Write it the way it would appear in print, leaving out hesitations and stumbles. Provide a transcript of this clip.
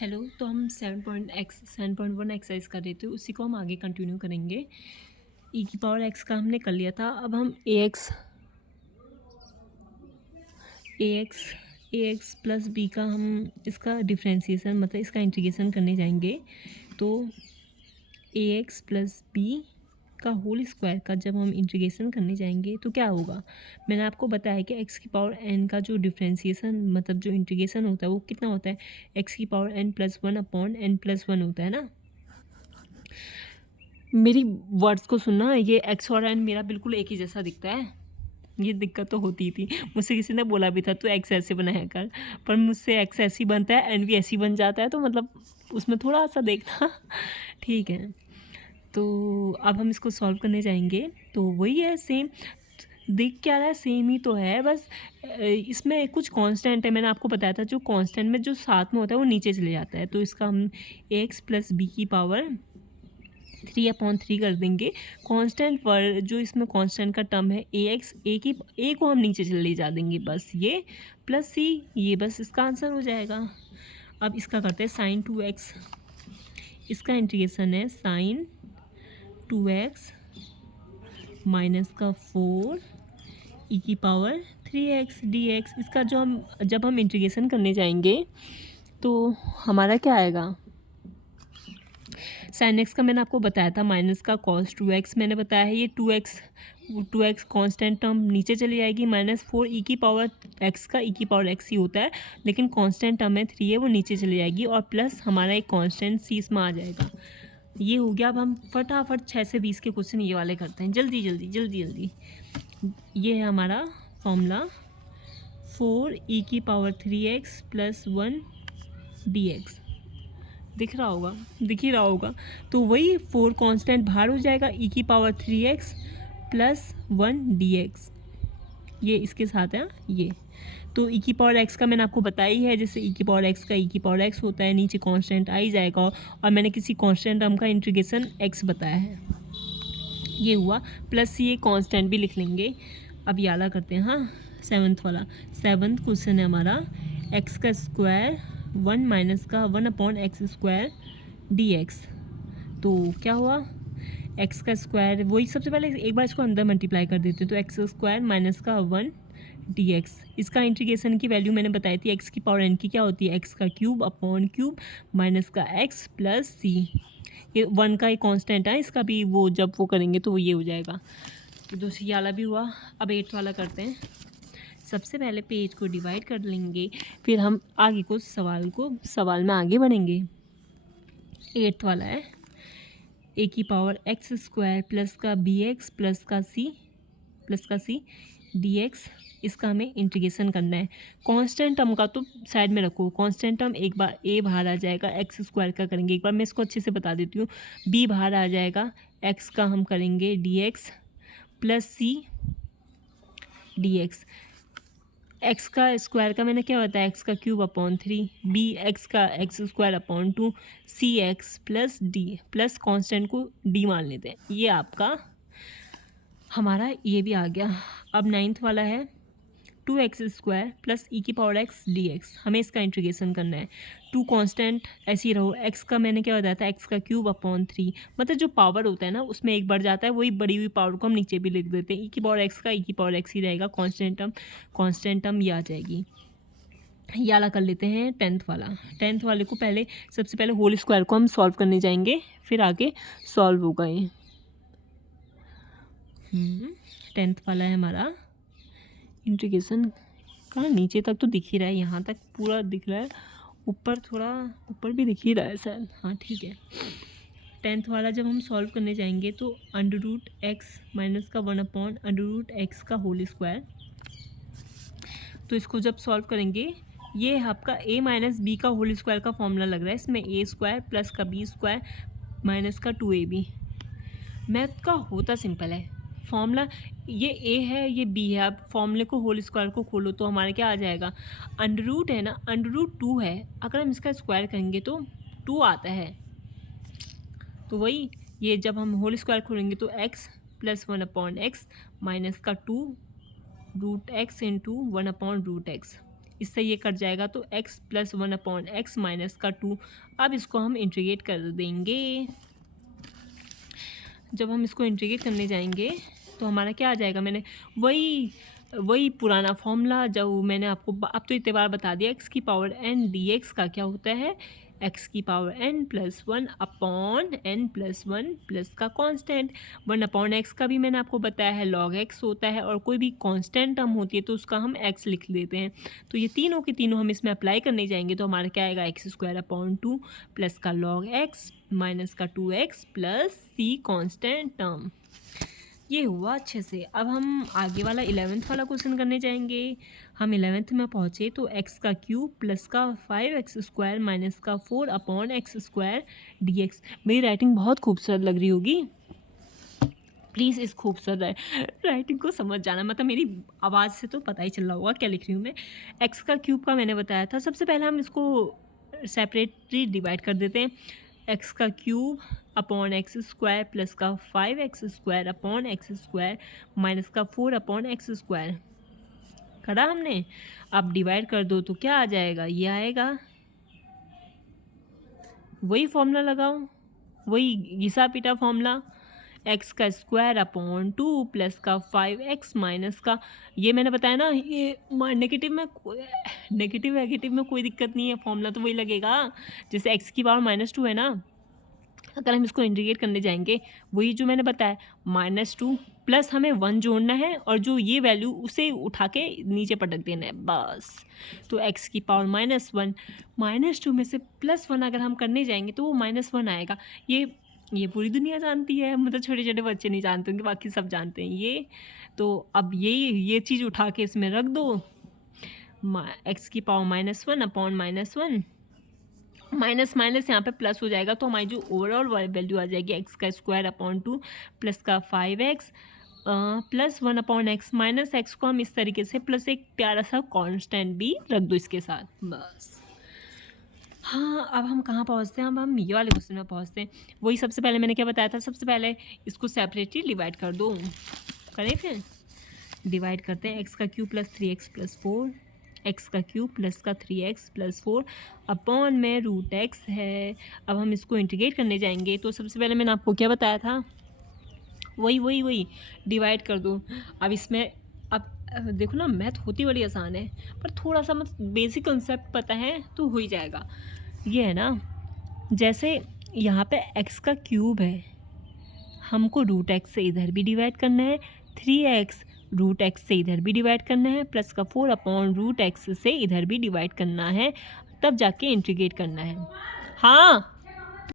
Hello. तो हम 7.1 exercise कर रहे थे, उसी को हम आगे कंटिन्यू करेंगे। ई की पावर एक्स का हमने कर लिया था। अब हम ए एक्स प्लस बी का हम इसका डिफ्रेंसिएशन मतलब इसका इंटीग्रेशन करने जाएंगे। तो ए एक्स प्लस बी का होल स्क्वायर का जब हम इंटीग्रेशन करने जाएंगे तो क्या होगा। मैंने आपको बताया कि एक्स की पावर एन का जो डिफ्रेंसिएशन मतलब जो इंटीग्रेशन होता है वो कितना होता है, एक्स की power n plus one upon n plus one होता है ना। मेरी वर्ड्स को सुनना, ये एक्स और एन मेरा बिल्कुल एक ही जैसा दिखता है। ये दिक्कत तो होती थी, मुझसे किसी ने बोला भी था तो एक्स ऐसे बनाया कर, पर मुझसे एक्स ऐसी बनता है एन भी ऐसी बन जाता है, तो मतलब उसमें थोड़ा सा देखना ठीक है। तो अब हम इसको सॉल्व करने जाएंगे। तो वही है, सेम दिख क्या रहा है, सेम ही तो है, बस इसमें कुछ कांस्टेंट है। मैंने आपको बताया था जो कांस्टेंट में जो साथ में होता है वो नीचे चले जाता है। तो इसका हम एक्स प्लस बी की पावर 3/3 कर देंगे। कांस्टेंट वर्ड जो इसमें कांस्टेंट का टर्म है ए एक्स, ए को हम नीचे ले जा देंगे, बस ये प्लस सी, ये बस इसका आंसर हो जाएगा। अब इसका करते हैं साइन 2x। इसका इंटीग्रेशन है साइन 2x माइनस का 4 ई की पावर 3x dx। इसका जो हम जब हम इंटीग्रेशन करने जाएंगे तो हमारा क्या आएगा। साइन एक्स का मैंने आपको बताया था, माइनस का कॉस 2x मैंने बताया है। ये 2x कांस्टेंट टर्म नीचे चली जाएगी, माइनस 4 ई की पावर एक्स का ई की पावर एक्स ही होता है, लेकिन कांस्टेंट टर्म है 3 है वो नीचे चली जाएगी, और प्लस हमारा एक कांस्टेंट सी इसमें आ जाएगा। ये हो गया। अब हम फटाफट 6 से 20 के क्वेश्चन ये वाले करते हैं, जल्दी जल्दी जल्दी जल्दी। ये है हमारा फॉर्मूला 4 ई की पावर 3x प्लस 1 dx। दिख रहा होगा, दिख ही रहा होगा। तो वही 4 कांस्टेंट बाहर हो जाएगा, ई की पावर 3x प्लस 1 dx। ये इसके साथ है ये। तो ई की पावर एक्स का मैंने आपको बताया ही है, जैसे ई की पावर एक्स का ई की पावर एक्स होता है, नीचे कांस्टेंट आ ही जाएगा, और मैंने किसी कांस्टेंट टर्म का इंटीग्रेशन एक्स बताया है। ये हुआ, प्लस ये कांस्टेंट भी लिख लेंगे। अब ये वाला करते हैं। हाँ, 7th वाला। 7th क्वेश्चन है हमारा एक्स का स्क्वायर 1 माइनस का 1/x² dx। तो क्या हुआ, एक्स का स्क्वायर, वही सबसे पहले एक बार इसको अंदर मल्टीप्लाई कर देते हैं। तो एक्स स्क्वायर माइनस का 1 dx। इसका इंटीग्रेशन की वैल्यू मैंने बताई थी, एक्स की पावर एन की क्या होती है, एक्स का क्यूब अपॉन क्यूब माइनस का एक्स प्लस सी। ये 1 का एक कांस्टेंट है, इसका भी वो जब वो करेंगे तो वो ये हो जाएगा। तो दूसरी वाला भी हुआ। अब 8th वाला करते हैं। सबसे पहले पेज को डिवाइड कर लेंगे, फिर हम आगे को सवाल में आगे बढ़ेंगे। 8th वाला है ए की पावर एक्स स्क्वायर प्लस का बी एक्स प्लस का सी डी एक्स। इसका हमें इंटीग्रेशन करना है। कांस्टेंट टर्म का तो साइड में रखो, कांस्टेंट टर्म एक बार ए बाहर आ जाएगा, एक्स स्क्वायर का करेंगे, एक बार मैं इसको अच्छे से बता देती हूँ। बी बाहर आ जाएगा, एक्स का हम करेंगे d x plus c d x. X का स्क्वायर का मैंने क्या बताया, एक्स का क्यूब अपॉन 3, बी एक्स का x square upon 2, c x plus d plus constant को डी मान लेते हैं। ये आपका हमारा ये भी आ गया। अब 9th वाला है 2x² प्लस ई की पावर एक्स डी एक्स। हमें इसका इंटीग्रेशन करना है। 2 कांस्टेंट ऐसे ही रहो, एक्स का मैंने क्या बताया था, एक्स का क्यूब अपॉन 3, मतलब जो पावर होता है ना उसमें एक बढ़ जाता है, वही बढ़ी हुई पावर को हम नीचे भी लिख देते हैं। ई की पावर एक्स का ई की पावर एक्स ही रहेगा, कांस्टेंट टर्म ये आ जाएगी। ये वाला कर लेते हैं 10th वाला। 10th वाले को पहले सबसे पहले होल स्क्वायर को हम सॉल्व करने जाएंगे, फिर आगे सॉल्व होगा ये। 10th वाला है हमारा इंटीग्रेशन। कहाँ, नीचे तक तो दिख ही रहा है, यहाँ तक पूरा दिख रहा है, ऊपर थोड़ा ऊपर भी दिख ही रहा है शायद। हाँ ठीक है। 10th वाला जब हम सॉल्व करने जाएंगे तो √x माइनस का 1/√x का होल स्क्वायर। तो इसको जब सॉल्व करेंगे, ये आपका a माइनस बी का होल स्क्वायर का फॉर्मूला लग रहा है। इसमें a² प्लस का b² माइनस का 2ab। मैथ का होता सिंपल है, फॉर्मूला ये ए है ये बी है। अब फॉर्मूले को होल स्क्वायर को खोलो तो हमारे क्या आ जाएगा, अंडर है ना, √2 है, अगर हम इसका स्क्वायर करेंगे तो 2 आता है। तो वही ये जब हम होल स्क्वायर खोलेंगे तो x प्लस 1/x माइनस का 2 √x इंटू 1/√x। इससे ये कट जाएगा तो x प्लस 1/x माइनस का 2। अब इसको हम इंटीग्रेट कर देंगे। जब हम इसको इंटीग्रेट करने जाएंगे तो हमारा क्या आ जाएगा, मैंने वही पुराना फॉर्मूला जो मैंने आपको अब तो इतने बार बता दिया, x की पावर n dx का क्या होता है, x की power n plus 1 upon n plus 1 plus का कांस्टेंट। 1/x का भी मैंने आपको बताया है log x होता है, और कोई भी कांस्टेंट टर्म होती है तो उसका हम x लिख देते हैं। तो ये तीनों के तीनों हम इसमें अप्लाई करने जाएंगे तो हमारा क्या आएगा, x² प्लस का log x माइनस का 2x plus c constant term. ये हुआ अच्छे से। अब हम आगे वाला 11th वाला क्वेश्चन करने जाएंगे। हम 11th में पहुँचे तो x³ प्लस का 5x² माइनस का 4/x² dx। मेरी राइटिंग बहुत खूबसूरत लग रही होगी, प्लीज़ इस खूबसूरत राइटिंग को समझ जाना, मतलब मेरी आवाज़ से तो पता ही चल रहा होगा क्या लिख रही हूँ मैं। x³ का मैंने बताया था, सबसे पहले हम इसको सेपरेटली डिवाइड कर देते हैं। x³ अपॉन x² प्लस का 5x² अपॉन x² माइनस का 4/x²। करा हमने। अब डिवाइड कर दो तो क्या आ जाएगा, ये आएगा। वही फॉर्मूला लगाओ, वही घिसा पिटा फॉर्मूला, x² अपॉन 2 प्लस का 5x माइनस का, ये मैंने बताया ना, ये नेगेटिव में कोई दिक्कत नहीं है, फॉर्मूला तो वही लगेगा। जैसे x की पावर -2 है ना, अगर हम इसको इंटीग्रेट करने जाएंगे वही जो मैंने बताया, -2 प्लस हमें 1 जोड़ना है, और जो ये वैल्यू उसे उठा के नीचे पटक देना है बस। तो x की पावर -1, -2 में से +1 अगर हम करने जाएंगे तो वो -1 आएगा। ये पूरी दुनिया जानती है, मतलब छोटे छोटे बच्चे नहीं जानते होंगे, बाकी सब जानते हैं ये। तो अब ये चीज़ उठा के इसमें रख दो, x की पावर -1 अपॉन -1, माइनस माइनस यहाँ पे प्लस हो जाएगा, तो हमारी जो ओवरऑल वैल्यू आ जाएगी x² अपॉन 2 प्लस का 5x plus 1/x minus x को हम इस तरीके से प्लस एक प्यारा सा कांस्टेंट भी रख दो इसके साथ बस। हाँ, अब हम कहाँ पहुँचते हैं, अब हम ये वाले क्वेश्चन में पहुँचते हैं। वही सबसे पहले मैंने क्या बताया था, सबसे पहले इसको सेपरेटली डिवाइड कर दो। करें फिर डिवाइड करते हैं, x³ plus 3x plus 4, x³ plus का 3x प्लस 4 अपॉन में √x है। अब हम इसको इंटीग्रेट करने जाएंगे तो सबसे पहले मैंने आपको क्या बताया था, वही डिवाइड कर दो। अब इसमें अब देखो ना, मैथ होती बड़ी आसान है, पर थोड़ा सा मतलब बेसिक कंसेप्ट पता है तो हो ही जाएगा। ये है ना, जैसे यहाँ पे x³ है, हमको √x से इधर भी डिवाइड करना है, 3x √x से इधर भी डिवाइड करना है, प्लस का 4/√x से इधर भी डिवाइड करना है, तब जाके इंटीग्रेट करना है। हाँ